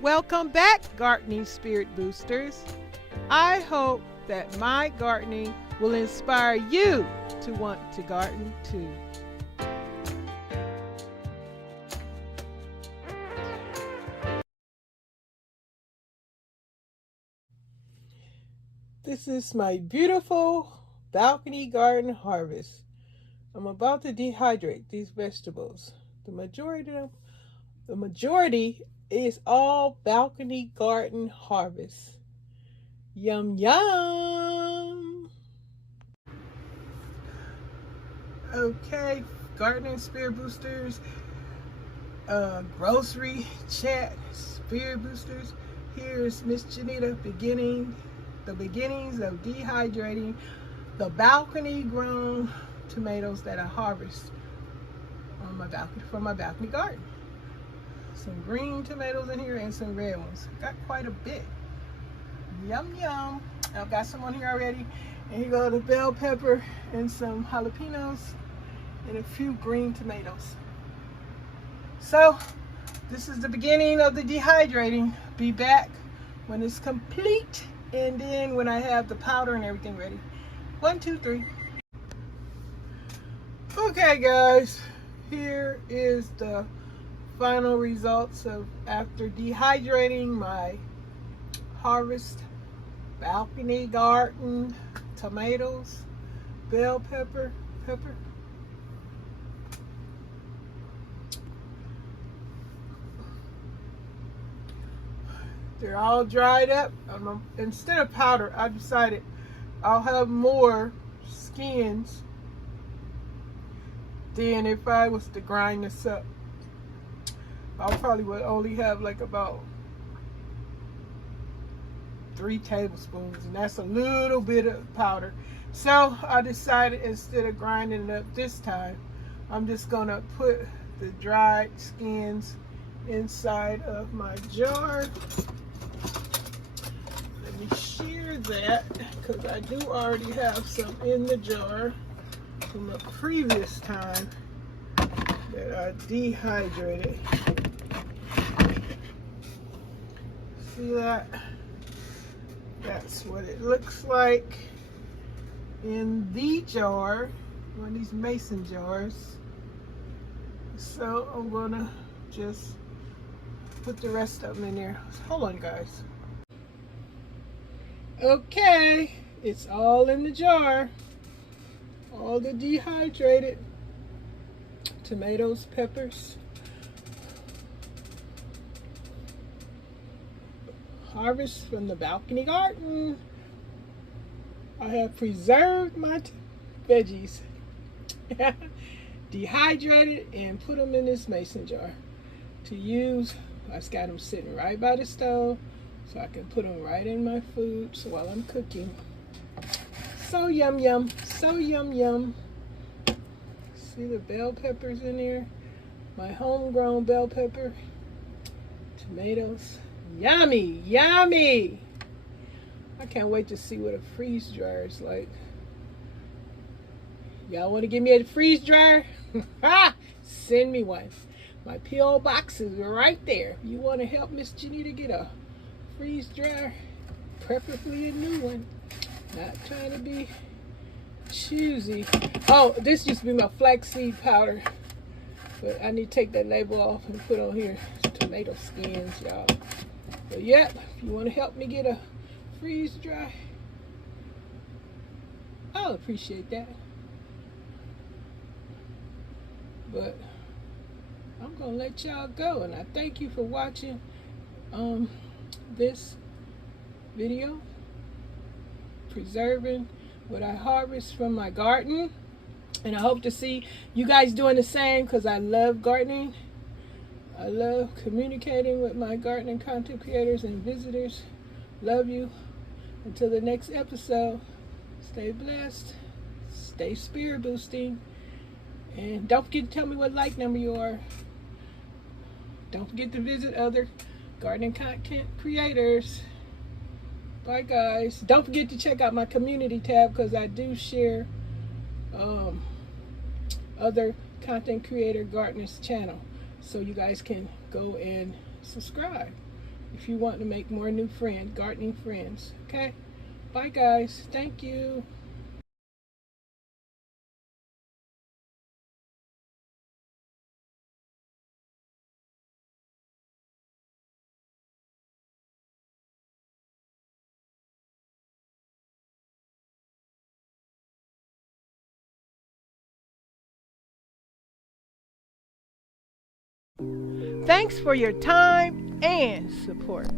Welcome back, Gardening Spirit Boosters. I hope that my gardening will inspire you to want to garden too. This is my beautiful balcony garden harvest. I'm about to dehydrate these vegetables. The majority is all balcony garden harvest. Yum yum. Okay, Gardening Spirit Boosters, grocery chat Spirit Boosters. Here's Miss Janita beginning the beginnings of dehydrating the balcony grown tomatoes that I harvest on my balcony from my balcony garden. Some green tomatoes in here and some red ones. Got quite a bit. Yum yum. I've got some on here already. And here go the bell pepper and some jalapenos and a few green tomatoes. So this is the beginning of the dehydrating. Be back when it's complete and then when I have the powder and everything ready. 1, 2, 3. Okay guys, here is the final results of after dehydrating my harvest balcony garden tomatoes, bell pepper. They're all dried up. Instead of powder, I decided I'll have more skins than if I was to grind this up. I probably would only have like about 3 tablespoons, and that's a little bit of powder. So I decided instead of grinding it up this time, I'm just gonna put the dried skins inside of my jar. Let me shear that because I do already have some in the jar from a previous time that I dehydrated. See that? That's what it looks like in the jar, one of these mason jars. So I'm gonna just put the rest of them in there. Hold on guys. Okay, it's all in the jar. All the dehydrated tomatoes, peppers, harvest from the balcony garden. I have preserved my veggies, dehydrated, and put them in this mason jar to use. I just got them sitting right by the stove so I can put them right in my food while I'm cooking. So yum yum, so yum yum. See the bell peppers in there? My homegrown bell pepper, tomatoes. Yummy, yummy. I can't wait to see what a freeze dryer is like. Y'all want to give me a freeze dryer? Send me one. My P.O. box is right there. If you want to help Miss Janita get a freeze dryer, preferably a new one. Not trying to be choosy. Oh, this used to be my flaxseed powder, but I need to take that label off and put on here tomato skins, y'all. But yep, if you want to help me get a freeze dry, I'll appreciate that. But I'm gonna let y'all go, and I thank you for watching this video, preserving what I harvest from my garden. And I hope to see you guys doing the same, because I love gardening. I love communicating with my gardening content creators and visitors. Love you. Until the next episode, stay blessed, stay spirit boosting, and don't forget to tell me what like number you are. Don't forget to visit other gardening content creators. Bye guys. Don't forget to check out my community tab, because I do share other content creator gardeners channel, so you guys can go and subscribe. if you want to make more new friends, gardening friends. Okay? Bye, guys. Thank you. Thanks for your time and support.